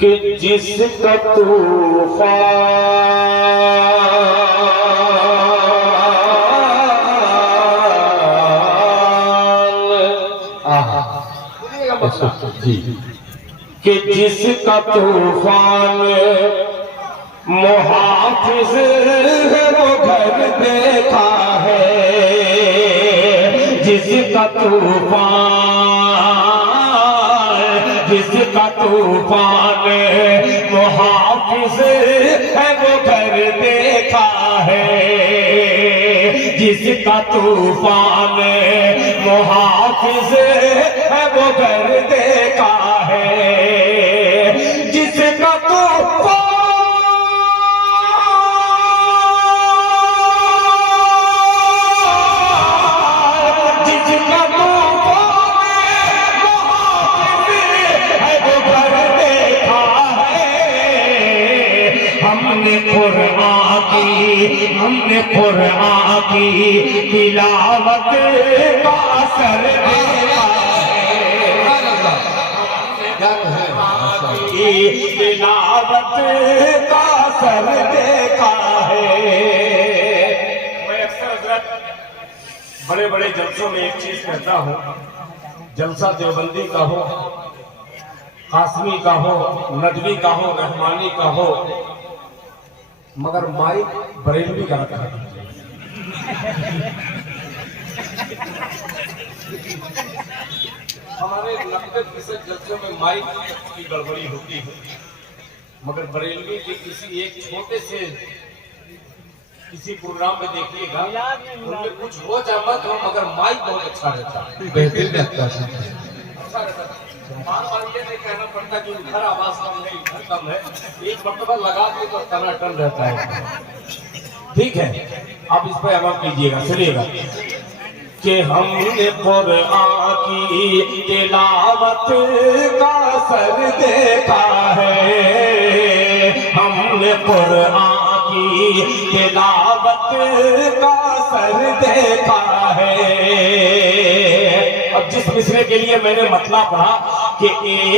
कि जिसका तूफान जी कि जिसका तूफान मुहाफिज है वो घर देखा है, जिसका तूफान मुहाफिज है वो घर देखा है, जिसका तूफान मुहाफिज है वो घर देखा है, जिसका तूफान हमने कुरान की तिलावत का असर देखा है, तिलावत का असर देखा है। मैं अक्सर बड़े बड़े जलसों में एक चीज कहता हूँ, जलसा देवबंदी का हो, कासमी का हो, नदवी का हो, रहमानी का हो, मगर माइक बरेलवी का रखा है। हमारे 90% जलसों में माइक की गड़बड़ी होती है, मगर बरेलवी के किसी एक छोटे से किसी प्रोग्राम में देखिएगा, उनमें कुछ हो या मत हो, मगर माइक बहुत अच्छा रहता है, बेहतरीन रहता है, अच्छा रहता है। बार-बार ये नहीं कहना पड़ता कि उधर आवाज कम है, इधर कम है, एक मर्तबा लगा के तो टनाटन रहता है। ठीक है, आप इस पर अमल कीजिएगा, सुनिएगा कि हमने कुरान की तिलावत का असर देखा है, हमने कुरान की तिलावत का असर देखा है। अब जिस मिसरे के लिए मैंने मतलब पढ़ा कि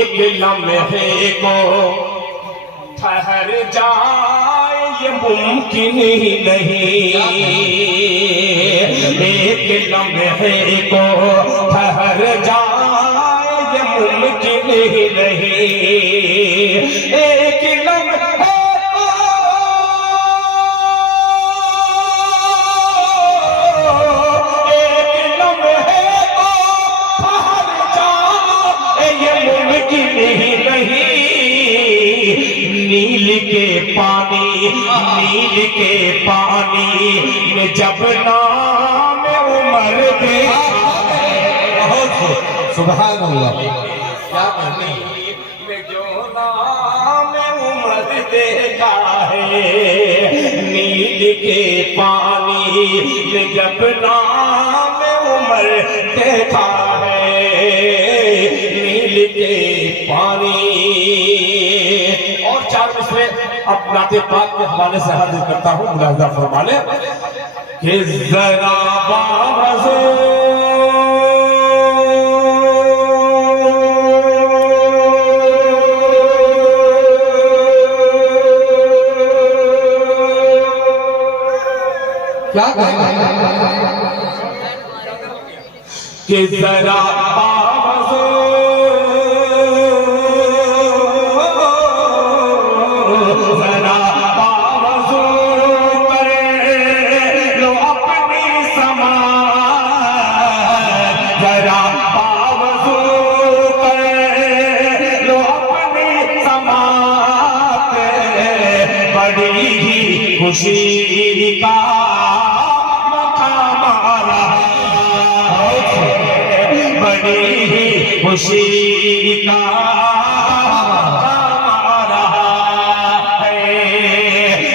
एक लम्हे को ठहर जाए ये मुमकिन ही नहीं, एक लम्हे को ठहर जाए ये मुमकिन ही नहीं, एक लम्हे नील के पानी में जब नाम उमर देखा है, सुभान अल्लाह, क्या कहने में जो नाम उमर देखा है, नील के पानी में जब नाम उमर देखा है, नील के पानी। और चार मिसरे अब नाते पाक के हवाले से हाजिर करता हूँ, मुलाहिजा फरमा ले कि जरा बावज़ो क्या कहेंगे कि जरा बावज़ो खुशी का मकाम बड़ी ही खुशी का मकाम रहा है,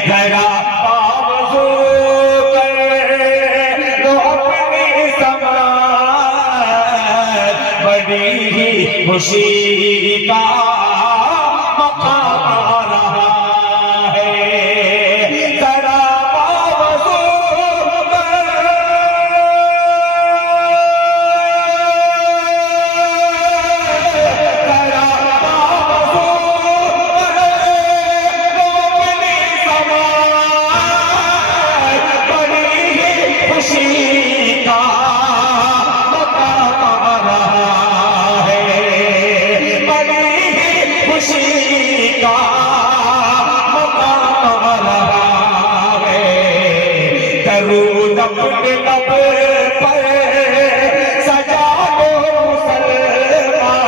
जरा बावज़ू कर लो अपनी समाज, बड़ी ही खुशी का मकाम रहा है, जरा बावज़ू खुशी का मकाम रहा है। दरूद अपने लब पर सजा दो मुसलमान,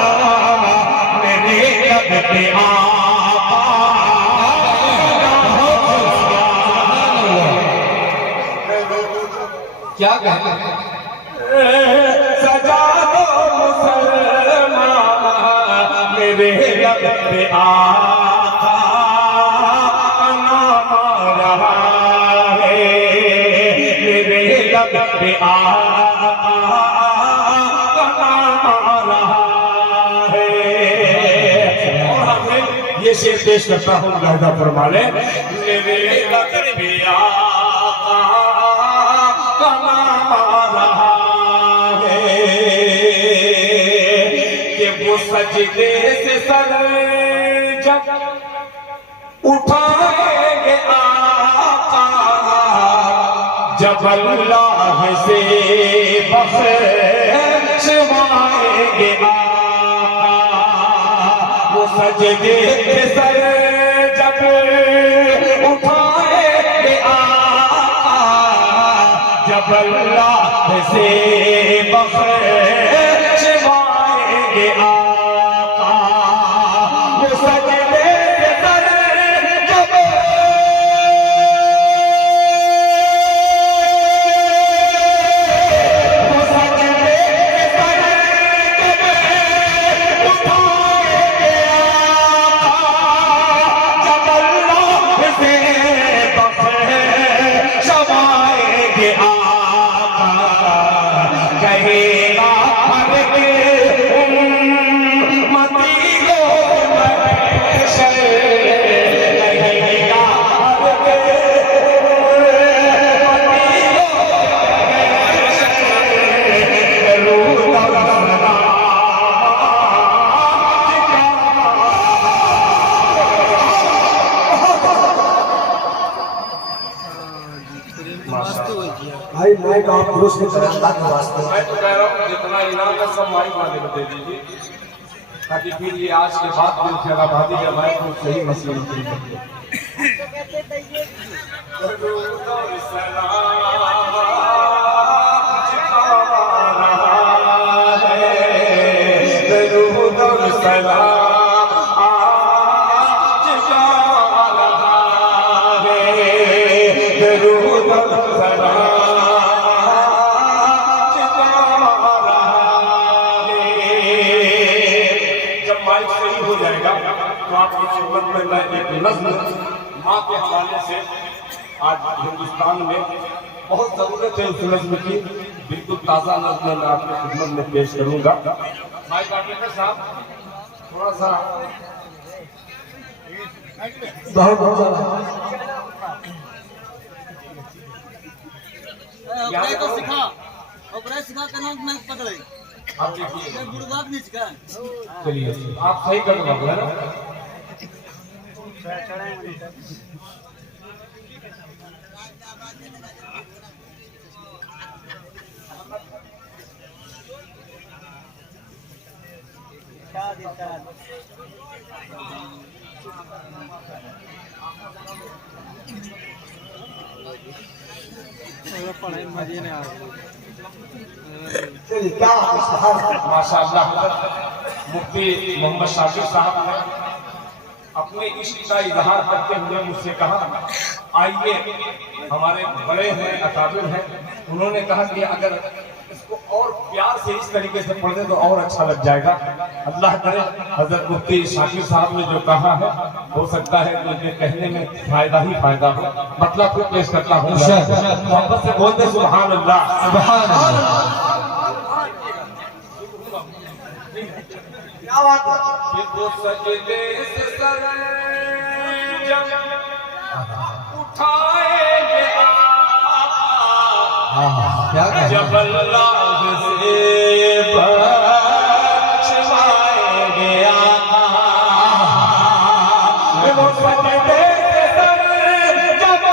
मेरे लब पे क्या कहना है? सजा दो मुसलमान, मेरे लब पे आका नाम रहा है। मेरे लब पे आका नाम रहा है। और हमने ये शेर पेश करता हूँ लहदा फरमा ले। मेरे लब पे आका नाम रहा है कि वो सजदे से सर जब उठाएंगे आका, जब अल्लाह से बख्शवाएंगे आका। वो सजदे से सर जब उठाएंगे आका, जब अल्लाह से बख्शवाएंगे आका। वो सजदे से सर जब वो सजदे से सर जब उठाएंगे आका, जब अल्लाह से बख्शवाएंगे आका। कहेगा हर के उम्मती को महशर, कहेगा हर के उम्मती को महशर, दरूद और सलाम भाई माइक आप दुरुस्त करें अल्लाह के वास्ते। मैं तो कह रहा हूँ जितना इनाम है सब माइक वाले को दे दीजिए, ताकि फिर ये आज के बाद फिर फैलाबादी का माइक को सही मसले में ठीक करिए। दरूद और सलाम आज का रहा है। दरूद और सलाम आज का रहा है। दरूद और सलाम हो जाएगा तो आपकी खिदमत में मैं एक नज़्म माँ के हवाले से, आज हिंदुस्तान में बहुत जरूरत है उस नज़्म की, बिल्कुल ताज़ा नज़्म मैं आपकी खिदमत में पेश करूंगा। भाई डॉक्टर साहब थोड़ा सा बहुत को सिखा सिखा करना मैं पकड़े आप देखिए, गुरुबाग नहीं सिखा। चलिए आप सही कर दो है ना। पढ़ाई मजे नहीं आ क्या माशाअल्लाह मुफ्ती मोहम्मद शाफी साहब ने अपने इश्क का इजहार करते हुए मुझसे कहा, आइए हमारे बड़े हैं अकाबिर हैं, उन्होंने कहा कि अगर इसको और प्यार से इस तरीके से पढ़ दे तो और अच्छा लग जाएगा। अल्लाह करे हजरत मुफ्ती शाफी साहब ने जो कहा है हो सकता है मुझे कहने में फायदा ही फायदा हो। मतलब फिर पेश करता हूँ, मोहब्बत से बोलते सुभान अल्लाह। सुभान अल्लाह। क्या बात है? कि वो सजदे से सर जब उठाएंगे क्या जब अल्लाह से बख्शवाएंगे आका। वो सजदे से सर जब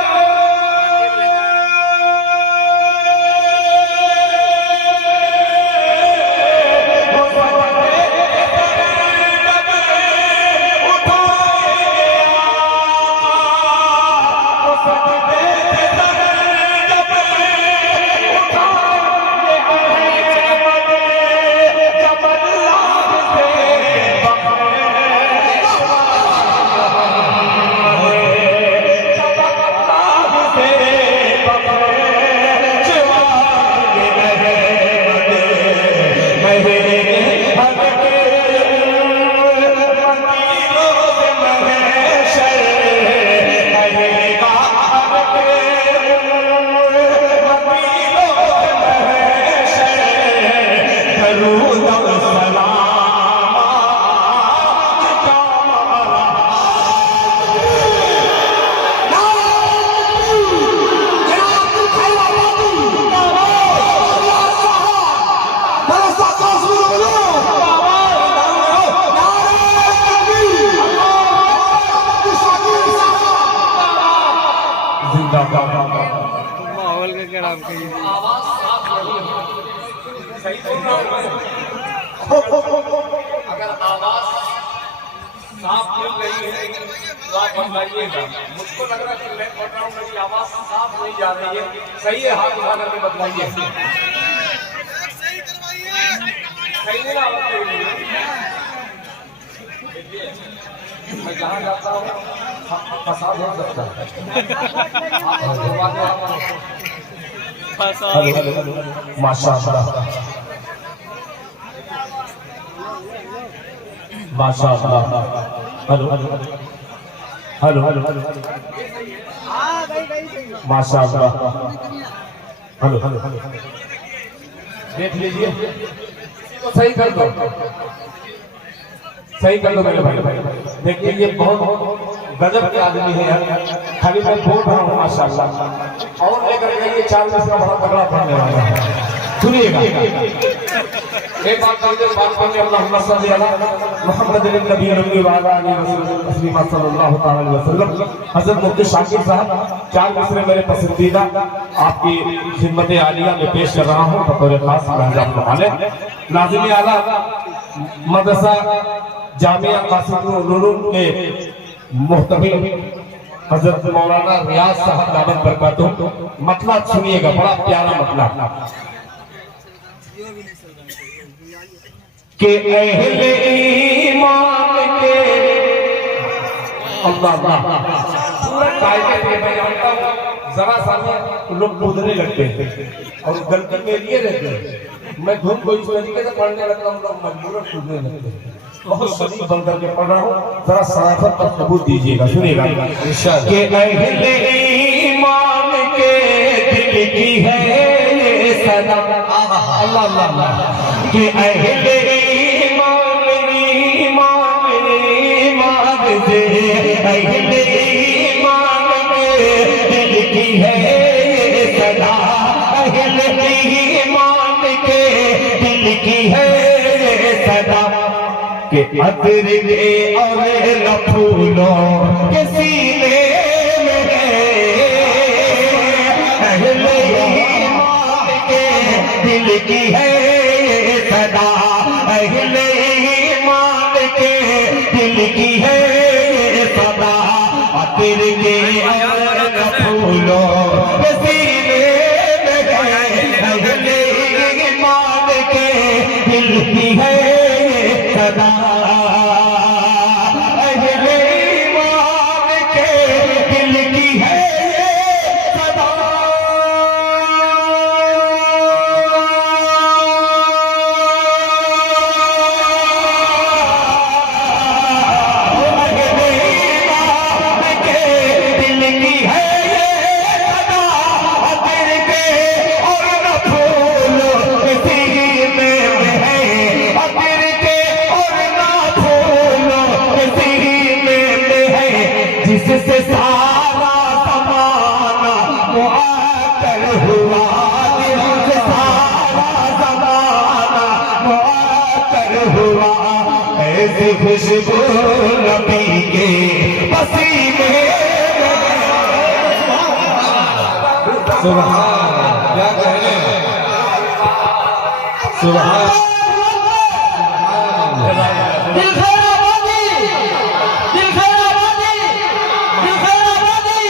वो सजदे से सर जब माहौल का क्या नाम कही आवाज साफ नहीं है। सही सुन रहा हूं मैं? अगर आवाज साफ मिल रही है तो आप बताइएगा। मुझको लग रहा है कि मैं पढ़ रहा हूँ, मेरी आवाज साफ नहीं जा रही है। सही है, हाथ उठा करके बताइए। सही नहीं आवाज दे रही है। देखिए, मैं जहाँ जाता हूँ फसाद हो सकता है। माशाअल्लाह माशाअल्लाह। हेलो हेलो हेलो माशाअल्लाह। हेलो हेलो देख लीजिए, तो सही कर दो, सही कर दो मेरे भाई। देखिए ये बहुत गजब के आदमी है यार, खाली मैं बोल रहा हूँ माशाअल्लाह। और लेकर के ये 4 का बड़ा तगड़ा पढ़ने वाला है। सुनिएगा एक बात करते बात करके अल्लाहुम्मा सल्ली अला मुहम्मद नबी रसूल वाला तस्लीमा सल्लल्लाहु अलैहि वसल्लम। हजरत मुफ्ती शाकिर साहब 4 मिसरे मेरे पसंदीदा आपकी खिदमत आलिया में पेश कर रहा हूँ बतौर खास महजाब कमाले। नाज़िम आला मदरसा जामिया कासिमुल उलूम के मुहतमिल हजरत मौलाना रियाज साहब दामद बरकातुह। मतलब सुनिएगा, बड़ा प्यारा मतलब के अहले ईमान के अल्लाह पूरा कायदे पे मैं जानता हूँ। जरा सा लोग कूदने लगते हैं और गलती मेरी ये रहती है, मैं धूप को इस तरीके से पढ़ने लगता हूँ, लोग मजबूरन कूदने लगते हैं। बहुत शरीफ बनकर के पढ़ रहा हूँ, जरा सराफत पर सबूत दीजिएगा। सुनिएगा के अहले ईमान के दिल की है सदा अल्लाह अल्लाह के अहले ईमान से अहले ईमान के दिल की है सदा अहले ईमान के दिल की है सदा के अतर के और फूलों के सीने में अहले ईमान के दिल की है सदा अहले ईमान के दिल की है सदा अतर के और फूलों के सीने में अहले ईमान के दिल की है सदा अहले ईमान के दिल की है सदा। अहले ईमान के दिल की है सदा अतर के और न फूल सीने में है अतर के और ना फूल सीने में है जिससे सारा ज़माना मुआत्तर हुआ जिससे सारा ज़माना मुआत्तर हुआ ऐसी खुशबू नबी के पसीने सुभान क्या कहने सुभान दिल खैर आबादी दिल खैर आबादी दिल खैर आबादी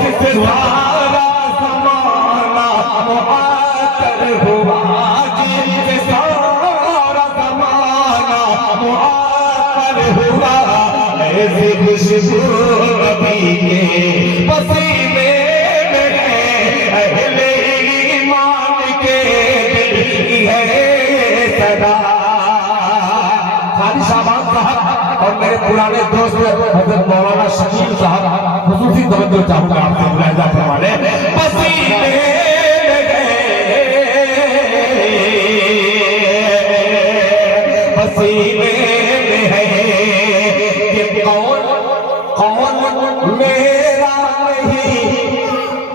जिससे सारा ज़माना मुआत्तर हुआ जिससे सारा ज़माना मुआत्तर हुआ ऐसी खुशबू नबी के पसीने में अहले ईमान के दिल की है सदा। खाली शाबान साहब और मेरे पुराने दोस्त हजरत मौलाना शकील साहब खुसूसी तवज्जो चाहूंगा आपसे मुलाहिजा फरमाने पसीने पसीने में है कि कौन कौन मेरा नहीं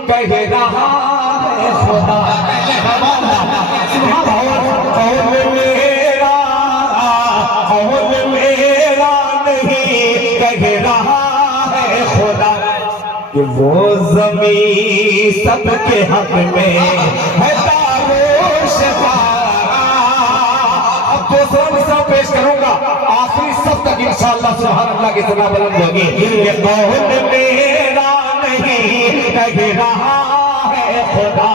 कह रहा है खुदा कौन मेरा नहीं कह रहा है कि वो ज़मीं सबके हक में है तारोश पारा। अब दूसरा मिसाल पेश करूंगा, आखिरी सब तक इंशाअल्लाह सुभान अल्लाह की सना बुलंद होगी। ये कौन मेरा नहीं कह रहा है खुदा,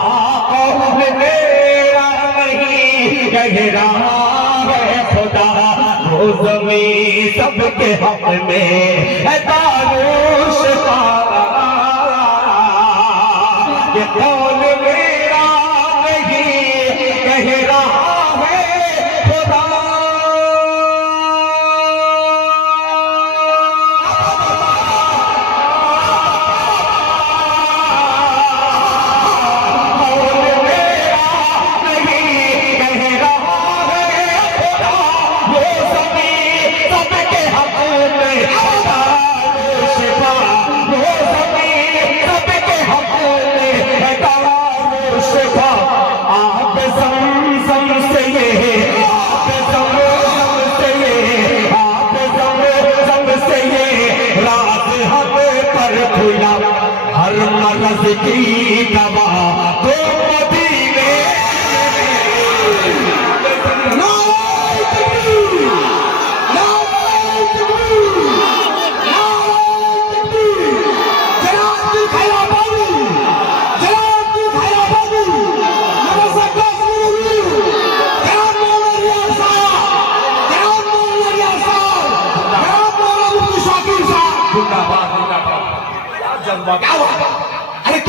कौन मेरा नहीं कह रहा है खुदा, वो ज़मीं सबके हक में है तारोश पारा। ये कौन मेरा नहीं कह रहा है खुदा। हर मर्ज की दवा तो मदीने अरे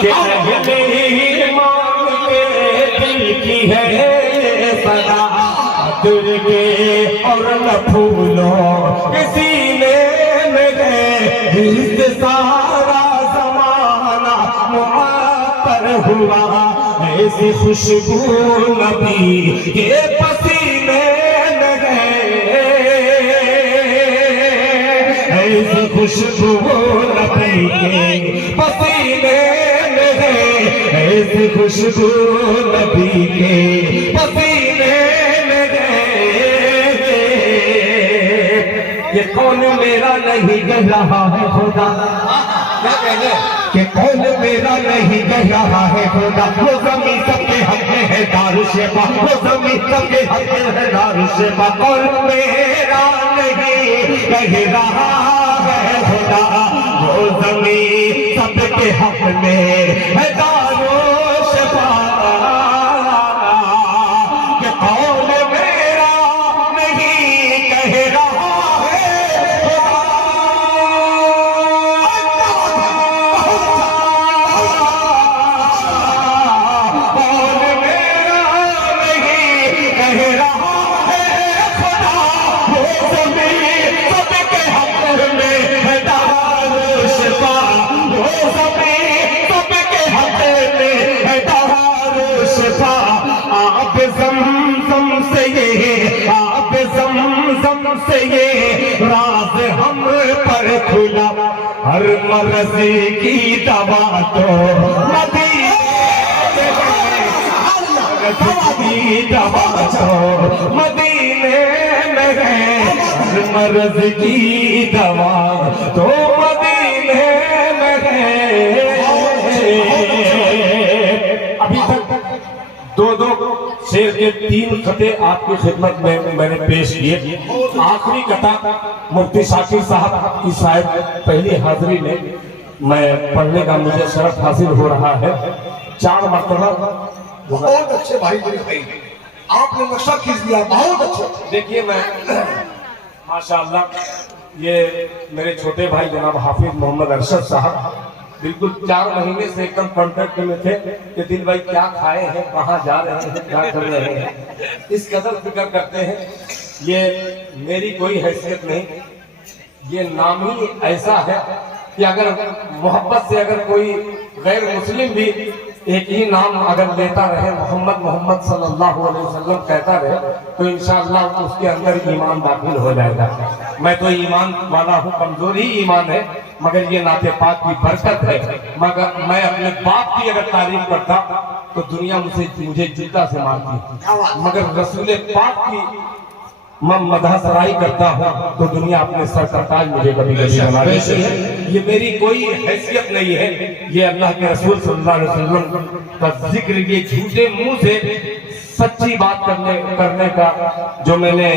क्या मेरी मांगते दिल की है सदा, दुर्गे और न फूलों किसी ने मेरे सारा जमाना मुआतर हुआ। ऐसी खुशबू नबी के पसीने में है, ऐसी खुशबू नबी के पसीने में है, ऐसी खुशबू नबी के पसीने में है। ये कौन मेरा नहीं कह रहा है खुदा, क्या कहने कि कौन मेरा नहीं कह रहा है खुदा, वो ज़मीं सबके हक में है दारुशेफा, वो ज़मीं सबके हक में है दारुशेफा। कौन मेरा नहीं कह रहा है खुदा, वो ज़मीं सबके हक में है दारुशेफा। कि कौन मेरा नहीं कह रहा है खुदा। से ये राज हम पर खुला, हर मर्ज की दवा तो मदीने की दवा तो मदीने में है, हर मर्ज की दवा तो मदीने में है। अभी तक दो शेर के 3 खते आपकी खिदमत में मैंने पेश किए। आखिरी कथा मुफ्ती शाकिर साहब की शायद पहली हाजिरी में मैं पढ़ने का मुझे शरफ हासिल हो रहा है। 4 मरतबा बहुत अच्छे भाई मेरे भाई, आपने नक्शा खींच दिया, बहुत अच्छे। देखिए मैं माशाअल्लाह ये मेरे छोटे भाई जनाब हाफिज मोहम्मद अरशद साहब बिल्कुल 4 महीने से एकदम कॉन्टेक्ट में थे कि दिल भाई क्या खाए हैं, कहाँ जा रहे हैं, क्या कर रहे हैं, इस कदर फिक्र करते हैं। ये मेरी कोई हैसियत नहीं, ये नाम ही ऐसा है कि अगर मोहब्बत से अगर कोई गैर मुस्लिम भी एक ही नाम अगर लेता रहे, मोहम्मद मोहम्मद सल्लल्लाहु अलैहि वसल्लम कहता रहे, तो इंशाअल्लाह उसके अंदर ईमान दाखिल हो जाएगा। मैं तो ईमान वाला हूँ, कमजोरी ईमान है, मगर ये नाते पाक की बरकत है। मगर मैं अपने बाप की अगर तारीफ करता तो दुनिया मुझे जूता से मारती, मगर रसूल पाक की मैं मदहसराई करता हूँ तो दुनिया अपने सर का ताज मुझे कभी कभी बना देती है। ये मेरी कोई हैसियत नहीं है, ये अल्लाह के रसूल सल्लल्लाहु अलैहि वसल्लम का जिक्र, ये झूठे मुंह से सच्ची बात करने का जो मैंने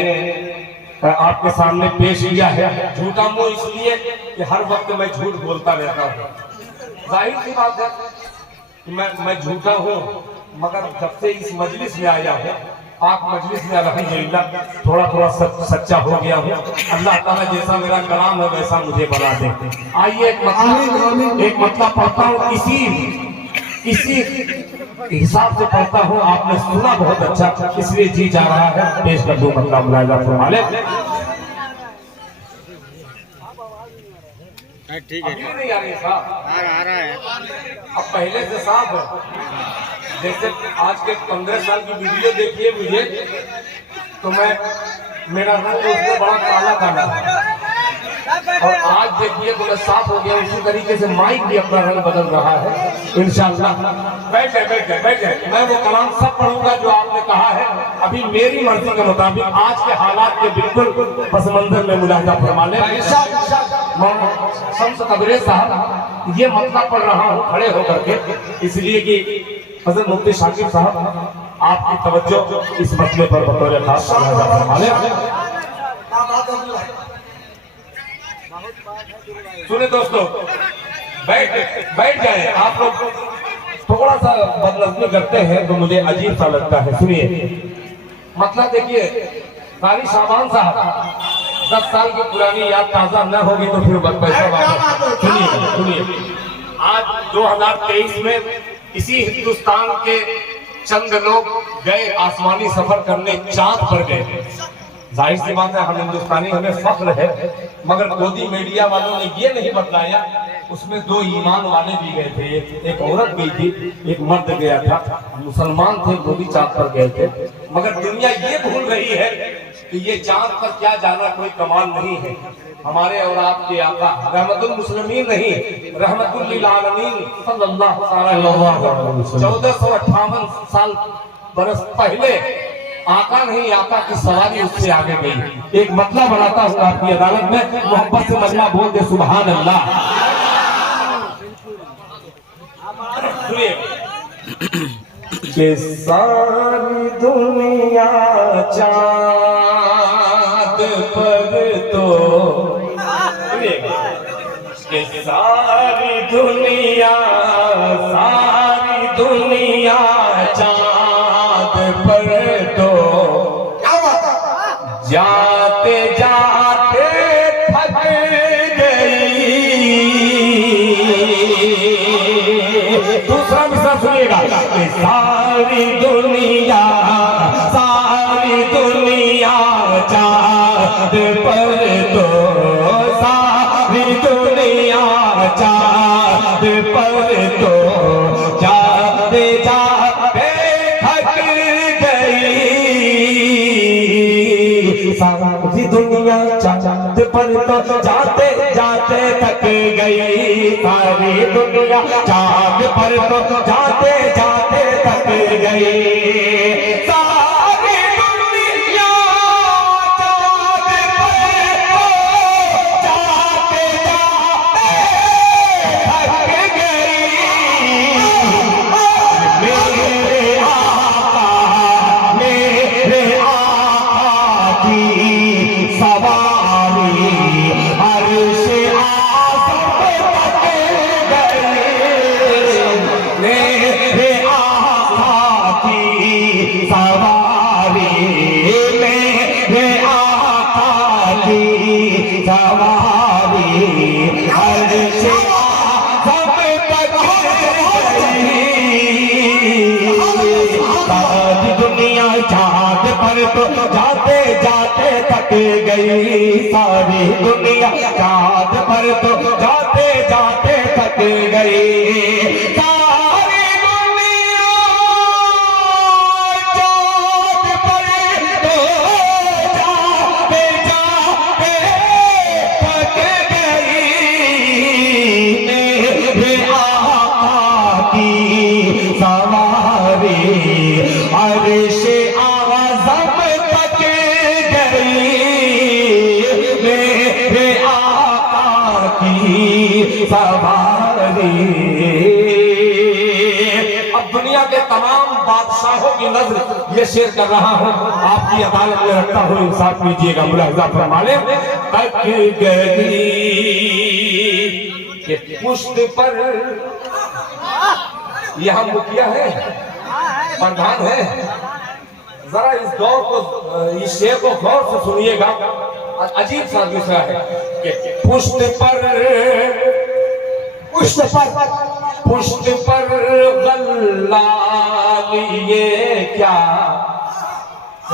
आपके सामने पेश किया है। झूठा मुंह इसलिए कि हर वक्त मैं झूठ बोलता रहता हूँ। जाहिर सी बात है कि मैं झूठा हूँ, मगर जब से इस मजलिस में आया हूँ, पाक मजलिस में अल्हम्दुलिल्लाह थोड़ा सच्चा हो गया हूँ। अल्लाह ताला जैसा मेरा कलाम है वैसा मुझे बना दे। आइए एक मतलब पढ़ता हूँ, इसी हिसाब से पढ़ता हूँ। आपने सुना बहुत अच्छा, इसलिए जी जा रहा है पेश कर दूं मतलब मुलाजा फरमाले। ठीक है, अभी नहीं आ रही साहब, आ रहा है। अब पहले से साफ है। जैसे आज के 15 साल की वीडियो देखिए मुझे, तो मेरा रंग उसमें बड़ा काला काला है, और आज देखिए थोड़ा साफ हो गया। उसी तरीके से माइक भी अपना रंग बदल रहा है इंशाअल्लाह। बैठ जाए। मैं वो कलाम सब पढ़ूंगा जो आपने कहा है। अभी मेरी मर्जी के मुताबिक आज के हालात के बिल्कुल पस मंजर में मुलाहिजा फरमा लें। शम्स कबरे साहब ये मतलब पढ़ रहा हूँ खड़े होकर के, इसलिए कि हज़रत मुफ्ती शाकिब साहब आपकी तवज्जो इस मसले पर बतौर खास फरमा लें। सुने दोस्तों, बैठ जाए। आप लोग थोड़ा सा बदनज़मी करते हैं तो मुझे अजीब सा लगता है। सुनिए मतलब, देखिए कारी शाबान साहब 10 साल की पुरानी याद ताजा न होगी तो फिर पैसा वापस। सुनिए आज 2023 में इसी हिंदुस्तान के चंद लोग गए आसमानी सफर करने, चांद पर गए। जाहिर सी बात है हम हिंदुस्तानी, हमें फख्र है, मगर गोदी मीडिया वालों ने ये नहीं बताया उसमें 2 ईमान वाले भी गए थे। एक औरत गई थी, एक मर्द गया था, मुसलमान थे, वो भी चांद पर गए थे। मगर दुनिया ये भूल रही है कि ये चांद पर क्या जाना कोई कमाल नहीं है। हमारे और आपके आका रहमतुल मुस्लिमीन नहीं, रहमतुल लिल आलमीन सल्लल्लाहु अलैहि वसल्लम 1458 साल बरस पहले आका नहीं, आका की सवारी उससे आगे गई। एक मतलब बनाता हूँ आपकी अदालत में, मोहब्बत से मजमा बोल दे सुभान अल्लाह। सुनिए कि सारी दुनिया चाँद पर तो, कि सारी दुनिया चाँद पर तो जाते जाते थक गई। दूसरा मिसरा सुनिएगा कि सारी दुनिया चाँद पर तो, सारी दुनिया चाँद पर तो जाते जाते थक गई। सारी दुनिया चाँद पर तो जाते जाते थक गई। सारी दुनिया चाँद पर तो जाते जाते थक गई। सारी दुनिया चाँद पर तो जाते जाते थक गई। मेरे आका की सवारी अर्श आज़म तक गई। मेरे आका की सवारी, मेरे आका की सवारी अर्श आज़म तक गई। सारी दुनिया चाँद पर तो जाते जाते थक गई। सारी दुनिया चाँद पर तो जाते जाते थक गई। सारी दुनिया चाँद पर तो जाते जाते थक गई। मेरे आका की सवारी अर्श आज़म तक गई। अब दुनिया के तमाम बादशाहों की नजर ये शेर कर रहा हूँ, आपकी अदालत में रखता हूँ, इंसाफ कीजिएगा। मुलाहिजा फरमाले तक गई के पुष्ट पर, यहाँ मुखिया है, प्रधान है, जरा इस दौर को, इस शेर को गौर से सुनिएगा। अजीब सा दूसरा है कि पुष्ट पर गल्ला लिए क्या आ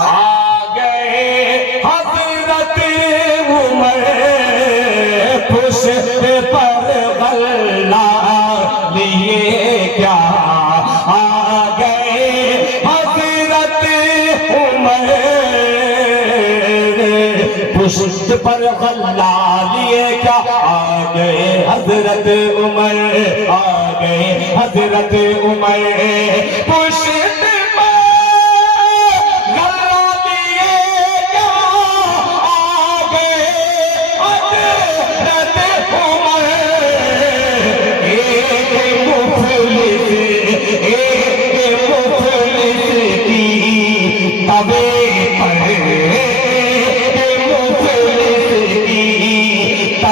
गए हजरत उमर, पुष्ट पर गल्ला लिए क्या आ गए हजरत उमर, पुष्ट पर गल्ला लिए क्या आ गए हजरत उमर, आ गए हजरत उमर, पुष्ट पर गल्ला लिए क्या आ गए हजरत उमर,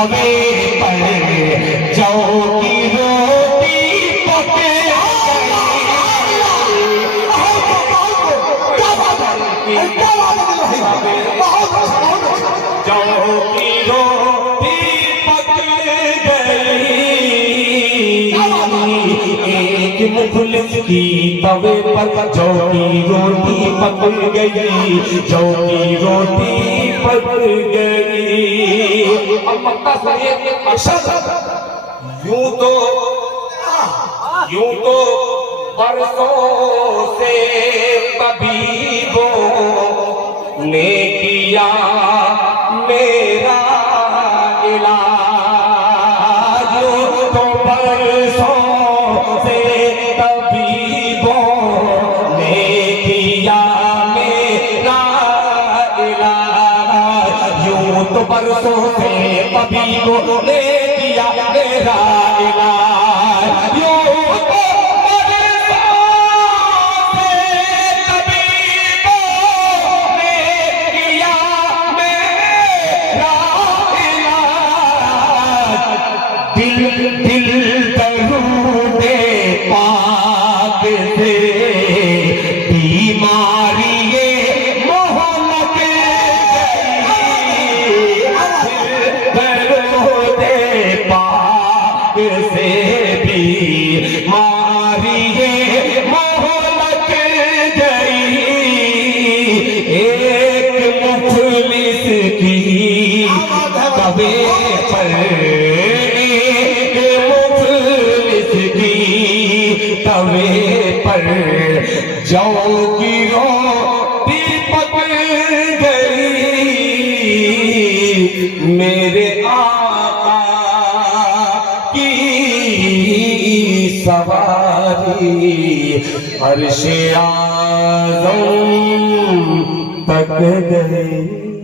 एक मुफलिस की तवे पर, तवे पर जौ की रोटी पके जौ की रोटी पक गई, एक मुफलिस की तवे पर जौ की रोटी पक गई, जौ की रोटी पक गई। अब मक्ता सुनिए, अक्सर यूं तो बरसों से तबीबों ने किया मेरा इलाज, यूं तो बरसों से तबीबों ने किया मेरा इलाज, यूं तो बरसों से तबीबों ने किया मेरा इलाज, यूं तो दिल दरूदे पाक से बीमारी ये मोहम्मद दरूदे पाक से बीमारी ये मोहम्मद गई, एक मुफलिस की तवे पर, तवे पर जौ की रोटी पक गई, मेरे आका की सवारी अर्श आज़म तक गई।